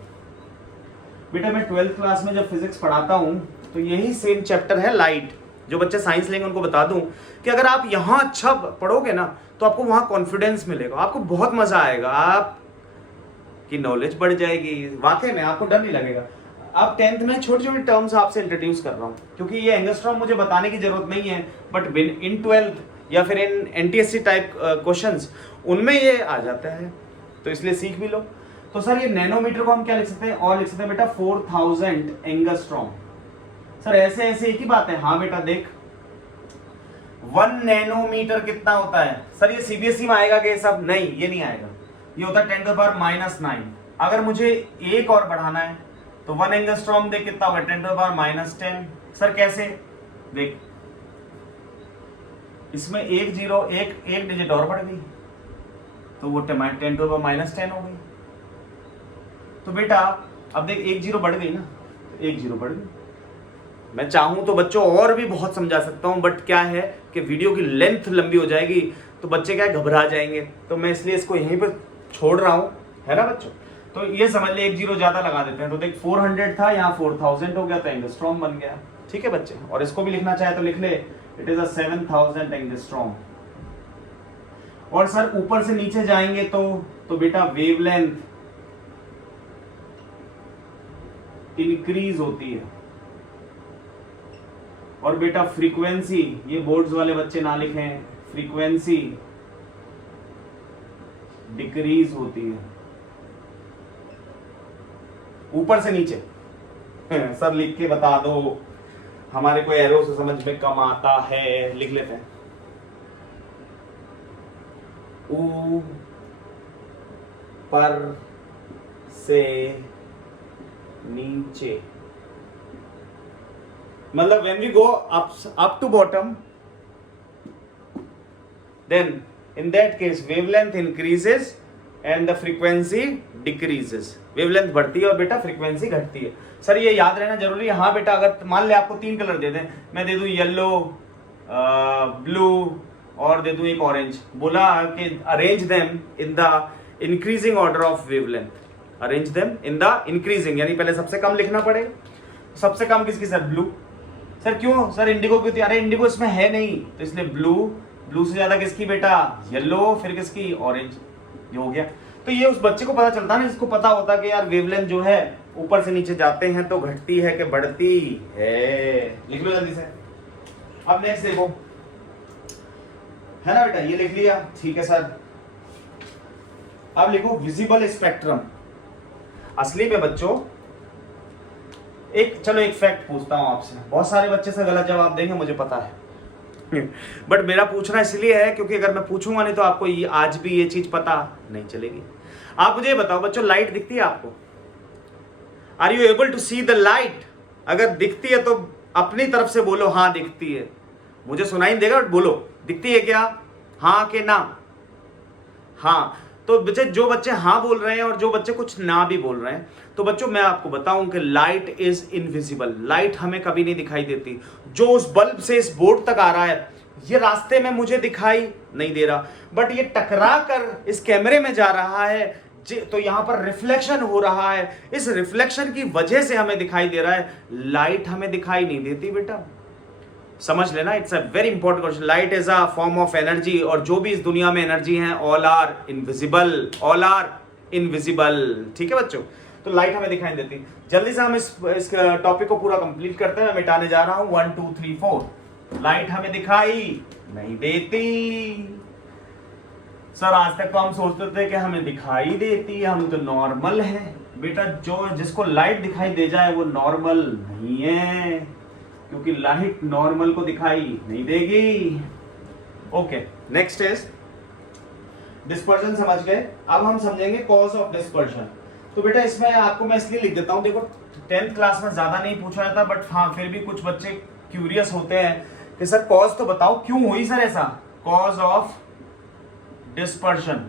बेटा मैं 12th क्लास में जब फिजिक्स पढ़ाता हूँ तो यही सेम चैप्टर है लाइट। जो बच्चे साइंस लेंगे उनको बता दूं कि अगर आप यहाँ अच्छा पढ़ोगे ना तो आपको वहाँ कॉन्फिडेंस मिलेगा, आपको बहुत मजा आएगा, आपकी नॉलेज बढ़ जाएगी, वाकई में आपको डर नहीं लगेगा। अब 10th में छोटी छोटी टर्म्स आपसे इंट्रोड्यूस कर रहा हूँ, क्योंकि ये एंगस्ट्रॉम मुझे बताने की जरूरत नहीं है, बट इन 12th या फिर इन एनटीएससी टाइप क्वेश्चंस उनमें ये आ जाता है, तो इसलिए सीख भी लो। तो सर ये नैनोमीटर को हम क्या लिख सकते हैं? और लिख सकते हैं बेटा 4000 एंगस्ट्रॉम। सर ऐसे ऐसे एक ही बात है। हाँ बेटा देख, 1 नैनोमीटर कितना होता है? सर ये सीबीएसई में आएगा कि सब? नहीं, ये नहीं आएगा। ये होता है 10⁻⁻9। अगर मुझे एक और बढ़ाना है तो 1 एंगस्ट्रॉम देख कितना होगा? 10⁻10। सर कैसे? देख, इसमें एक डिजिट और बढ़ गई तो वो 10⁻10 हो गई। तो बेटा अब देख, एक जीरो बढ़ गई ना, तो एक जीरो बढ़ गई। मैं चाहूं तो बच्चों और भी बहुत समझा सकता हूं, बट क्या है कि वीडियो की लेंथ लंबी हो जाएगी तो बच्चे क्या घबरा जाएंगे, तो मैं इसलिए इसको यहीं पर छोड़ रहा हूं, है ना बच्चों। तो ये समझ ले, एक जीरो ज्यादा लगा देते हैं। तो देख 400 था, यहाँ 4000 हो गया, तो एंगस्ट्रॉम बन गया। ठीक है बच्चे, और इसको भी लिखना चाहे तो लिख ले, इट इज 7000 एंगस्ट्रॉम। और सर ऊपर से नीचे जाएंगे तो बेटा वेवलेंथ इंक्रीज होती है, और बेटा फ्रीक्वेंसी, ये बोर्ड्स वाले बच्चे ना लिखें, फ्रीक्वेंसी डिक्रीज होती है ऊपर से नीचे। सर लिख के बता दो, हमारे को एरो से समझ में कम आता है, लिख लेते हैं। ऊपर से नीचे मतलब when we go up to bottom, then in that case wavelength increases and the frequency decreases। Wavelength बढ़ती है और बेटा फ्रीक्वेंसी घटती है। सर ये याद रहना जरूरी है। हाँ बेटा, अगर मान ले आपको 3 कलर दे दें, मैं दे दूं येलो, ब्लू और दे दूं एक ऑरेंज, बोला कि arrange them in the increasing order of wavelength, arrange them in the increasing, यानी पहले सबसे कम लिखना पड़ेगा। सबसे कम किसकी? सर ब्लू, सर क्यों सर इंडिगो क्यों थी? अरे इंडिगो इसमें है नहीं, तो इसलिए ब्लू, ब्लू से ज्यादा किसकी बेटा? येलो, फिर किसकी? ऑरेंज। ये हो गया। तो ये उस बच्चे को पता चलता है ना, इसको पता होता कि यार वेवलेंथ जो है ऊपर से नीचे जाते हैं तो घटती है कि बढ़ती है। लिख लो जल्दी से। अब नेक्स्ट देखो, है ना बेटा, ये लिख लिया, ठीक है सर। अब लिखो विजिबल स्पेक्ट्रम। असली में बच्चों चलो एक फैक्ट पूछता हूं आपसे, बहुत सारे बच्चे से गलत जवाब देंगे मुझे पता है बट मेरा पूछना इसलिए है क्योंकि अगर मैं पूछूंगा नहीं तो आपको आज भी ये चीज पता नहीं चलेगी। आप मुझे बताओ बच्चों, लाइट दिखती है आपको? Are you able to see the light? अगर दिखती है तो अपनी तरफ से बोलो हाँ दिखती है। मुझे सुनाई नहीं देगा बट बोलो दिखती है क्या? हाँ के ना? हाँ। तो बच्चे, जो बच्चे हाँ बोल रहे हैं और जो बच्चे कुछ ना भी बोल रहे हैं, तो बच्चों मैं आपको बताऊं कि लाइट इज इनविजिबल। लाइट हमें कभी नहीं दिखाई देती। जो उस बल्ब से इस बोर्ड तक आ रहा है, ये रास्ते में मुझे दिखाई नहीं दे रहा, बट ये टकरा कर इस कैमरे में जा रहा है, तो यहां पर रिफ्लेक्शन हो रहा है। इस रिफ्लेक्शन की वजह से हमें दिखाई दे रहा है। लाइट हमें दिखाई नहीं देती बेटा, समझ लेना। It's a very important question. Light is a form of energy, और जो भी इस दुनिया में एनर्जी है all are invisible, all are invisible. ठीक है बच्चों, तो लाइट हमें दिखाई नहीं देती। जल्दी से हम इस टॉपिक को पूरा कंप्लीट करते हैं। मैं मिटाने जा रहा हूं 1 2 3 4। लाइट हमें दिखाई नहीं देती। सर आज तक तो हम सोचते थे कि हमें दिखाई देती है, हम तो नॉर्मल है। बेटा जो जिसको लाइट दिखाई दे जाए वो नॉर्मल नहीं है, क्योंकि लाइट नॉर्मल को दिखाई नहीं देगी। Okay, next is dispersion. समझ गए? अब हम समझेंगे कॉज ऑफ डिस्पर्जन। तो बेटा इसमें आपको मैं इसलिए लिख देता हूं, देखो 10th क्लास में ज्यादा नहीं पूछा जाता, बट हाँ फिर भी कुछ बच्चे क्यूरियस होते हैं कि सर कॉज तो बताओ, क्यों हुई सर ऐसा? Cause of dispersion.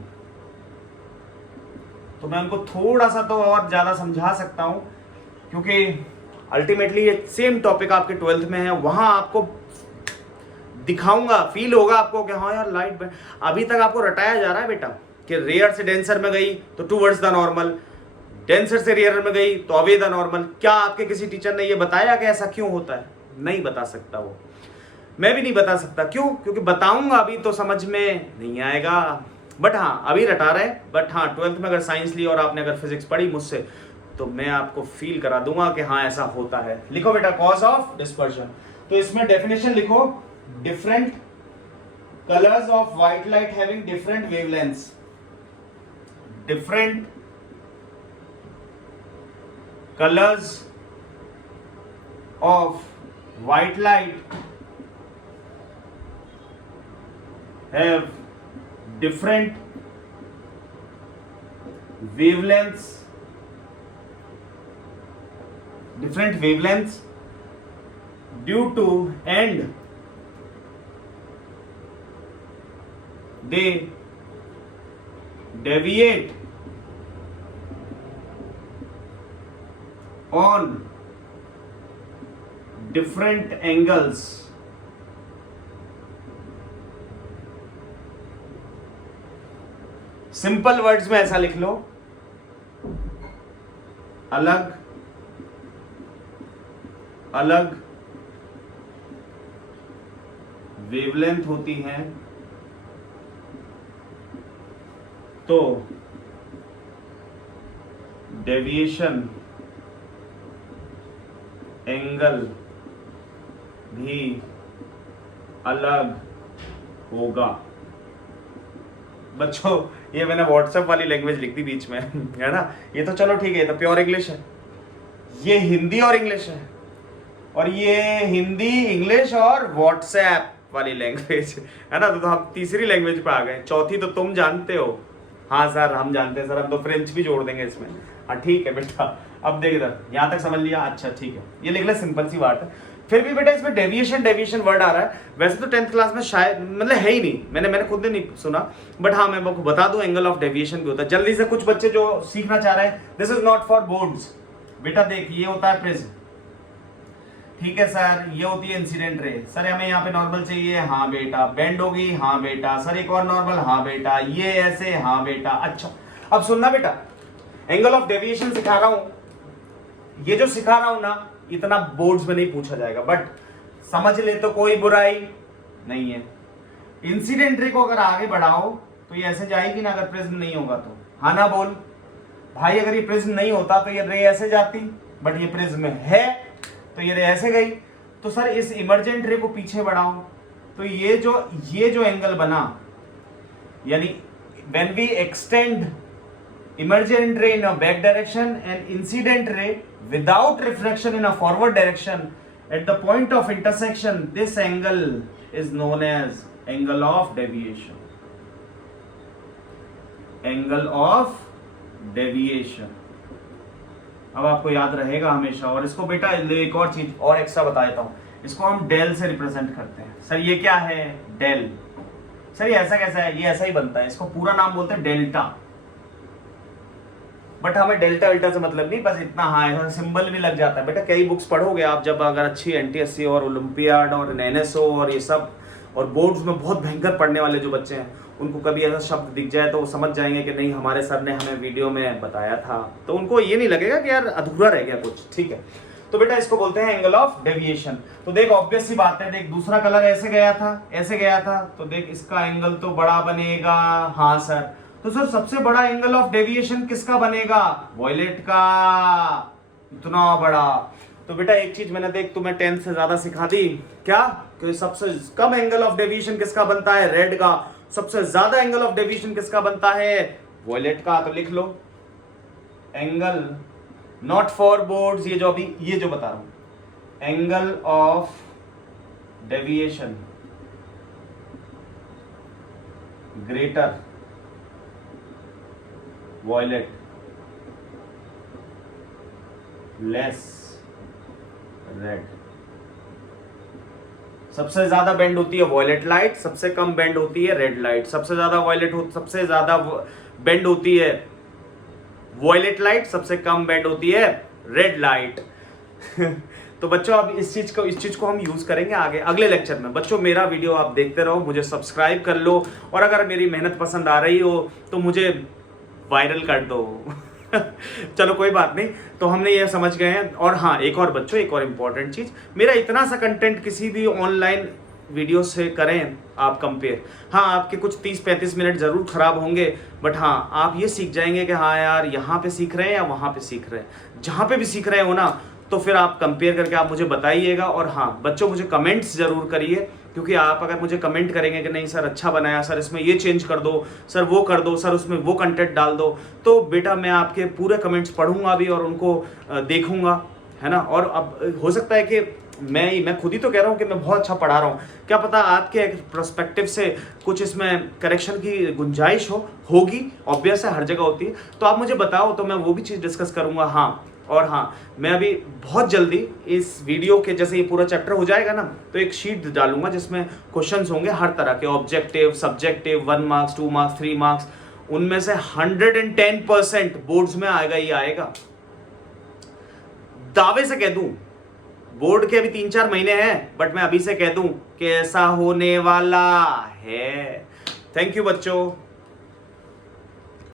तो मैं उनको थोड़ा सा तो और ज्यादा समझा सकता हूं, क्योंकि अल्टीमेटली ये सेम टॉपिक आपके 12th में है, वहां आपको दिखाऊंगा, फील होगा आपको कि हाँ यार लाइट। अभी तक आपको रटाया जा रहा है बेटा कि रेयर से डेंसर में गई तो टुवर्ड्स द नॉर्मल, डेंसर से रेयर में गई तो अवे द नॉर्मल। क्या आपके किसी टीचर ने ये बताया कि ऐसा क्यों होता है? नहीं बता सकता वो, मैं भी नहीं बता सकता। क्यों? क्योंकि बताऊंगा अभी तो समझ में नहीं आएगा, बट हाँ अभी रटा रहे। बट हाँ 12th में अगर साइंस ली और आपने अगर फिजिक्स पढ़ी मुझसे, तो मैं आपको फील करा दूंगा कि हाँ ऐसा होता है। लिखो बेटा कॉज ऑफ डिस्पर्जन। तो इसमें डेफिनेशन लिखो, different colours of white light having different wavelengths. Different colors of white light have different wavelengths due to, and they deviate on different angles। Simple words में ऐसा लिख लो, अलग अलग वेवलेंथ होती हैं तो डेविएशन एंगल भी अलग होगा। बच्चों ये मैंने व्हाट्सएप वाली लैंग्वेज लिख दी बीच में है ना, ये तो चलो ठीक है, ये तो प्योर इंग्लिश है। ये हिंदी और इंग्लिश है, और ये हिंदी इंग्लिश और व्हाट्सएप वाली लैंग्वेज है ना। तो हम तीसरी लैंग्वेज पे आ गए, चौथी तो तुम जानते हो। हाँ सर हम जानते हैं सर, हम तो फ्रेंच भी जोड़ देंगे इसमें। हाँ ठीक है बेटा, अब देख इधर, यहाँ तक समझ लिया? अच्छा ठीक है, ये लिख ले, सिंपल सी बात है। फिर भी बेटा इसमें डेविएशन वर्ड आ रहा है। वैसे तो 10th क्लास में शायद मतलब है ही नहीं, मैंने खुद ने नहीं सुना, बट हाँ मैं आपको बता दूं एंगल ऑफ डेविएशन भी होता है। जल्दी से कुछ बच्चे जो सीखना चाह रहे हैं, this is not for boards बेटा। देख ये होता है प्रिज्म, ठीक है सर, ये होती है इंसिडेंट रे। सर हमें यहाँ पे नॉर्मल चाहिए, हाँ बेटा। बेंड होगी, हाँ बेटा। सर एक और नॉर्मल, हाँ बेटा। ये ऐसे, हाँ बेटा। अच्छा अब सुनना बेटा, एंगल ऑफ डेविएशन सिखा रहा हूं, ये जो सिखा रहा हूं ना, इतना बोर्ड्स में नहीं पूछा जाएगा, बट समझ ले तो कोई बुराई नहीं है। इंसिडेंट रे को अगर आगे बढ़ाओ तो ये ऐसे जाएगी ना, अगर प्रिज्म नहीं होगा तो। हाँ ना बोल भाई, अगर ये प्रिज्म नहीं होता तो ये रे ऐसे जाती, बट ये प्रिज्म है तो ये रे ऐसे गई। तो सर इस इमर्जेंट रे को पीछे बढ़ाओ तो ये जो एंगल बना, यानी when we extend emergent ray in a back direction and incident ray without refraction in a forward direction, at the point of intersection this angle is known as angle of deviation. Angle of deviation अब आपको याद रहेगा हमेशा। और इसको बेटा एक और चीज और एक्स्ट्रा बता देता हूं, इसको हम डेल से रिप्रेजेंट करते हैं। सर ये क्या है? डेल। सर ये ऐसा कैसा है? ये ऐसा ही बनता है, इसको पूरा नाम बोलते हैं डेल्टा, बट हमें डेल्टा वेल्टा से मतलब नहीं, बस इतना हाँ सिंबल भी लग जाता है। बेटा कई बुक्स पढ़ोगे आप जब, अगर अच्छी एनटीएससी और ओलंपियाड और एनएसओ और ये सब और बोर्ड्स में बहुत भयंकर पढ़ने वाले जो बच्चे हैं, उनको कभी ऐसा शब्द दिख जाए तो वो समझ जाएंगे कि नहीं हमारे सर ने हमें वीडियो में बताया था, तो उनको ये नहीं लगेगा कि यार अधूरा रह गया कुछ। ठीक है, तो बेटा इसको बोलते हैं एंगल ऑफ डेविएशन। तो देख ऑब्वियस सी बात है, देख दूसरा कलर ऐसे गया था, तो देख इसका एंगल तो बड़ा बनेगा। हाँ सर, तो सर सबसे बड़ा एंगल ऑफ डेविएशन किसका बनेगा? वॉयलेट का, इतना बड़ा। तो बेटा एक चीज मैंने देख तुम्हें 10 से ज्यादा सिखा दी क्या, कि सबसे कम एंगल ऑफ डेविएशन किसका बनता है? रेड का। सबसे ज्यादा एंगल ऑफ डेविएशन किसका बनता है? वॉयलेट का। तो लिख लो एंगल नॉट फॉर बोर्ड्स, ये जो बता रहा हूं, angle of deviation greater violet less red. सबसे ज्यादा बेंड होती है वॉयलेट लाइट, सबसे कम बेंड होती है रेड लाइट। सबसे ज्यादा बेंड होती है वॉयलेट लाइट, सबसे कम बेंड होती है रेड लाइट। तो बच्चों अब इस चीज को हम यूज करेंगे आगे अगले लेक्चर में। बच्चों मेरा वीडियो आप देखते रहो, मुझे सब्सक्राइब कर लो, और अगर मेरी मेहनत पसंद आ रही हो तो मुझे वायरल कर दो। चलो कोई बात नहीं, तो हमने ये समझ गए हैं। और हाँ एक और बच्चों, एक और इम्पॉर्टेंट चीज, मेरा इतना सा कंटेंट किसी भी ऑनलाइन वीडियो से करें आप कंपेयर, हाँ आपके कुछ 30-35 मिनट जरूर खराब होंगे, बट हाँ आप ये सीख जाएंगे कि हाँ यार यहाँ पे सीख रहे हैं या वहाँ पे सीख रहे हैं। जहाँ पे भी सीख रहे हो ना, तो फिर आप कंपेयर करके आप मुझे बताइएगा। और हाँ बच्चों मुझे कमेंट्स जरूर करिए, क्योंकि आप अगर मुझे कमेंट करेंगे कि नहीं सर अच्छा बनाया, सर इसमें ये चेंज कर दो, सर वो कर दो, सर उसमें वो कंटेंट डाल दो, तो बेटा मैं आपके पूरे कमेंट्स पढ़ूंगा भी और उनको देखूंगा, है ना। और अब हो सकता है कि मैं खुद ही तो कह रहा हूँ कि मैं बहुत अच्छा पढ़ा रहा हूँ, क्या पता आपके पर्सपेक्टिव से कुछ इसमें करेक्शन की गुंजाइश होगी, ऑब्वियस है हर जगह होती है, तो आप मुझे बताओ तो मैं वो भी चीज़ डिस्कस करूँगा। हाँ और हाँ मैं अभी बहुत जल्दी इस वीडियो के, जैसे ये पूरा चैप्टर हो जाएगा ना, तो एक शीट डालूंगा जिसमें क्वेश्चंस होंगे हर तरह के, objective, subjective, 1 marks, 2 marks, 3 marks, उनमें से 110% बोर्ड्स में आएगा ही आएगा। दावे से कह दूं, बोर्ड के अभी 3-4 महीने हैं, बट मैं अभी से कह दूं कि ऐसा होने वाला है। थैंक यू बच्चों।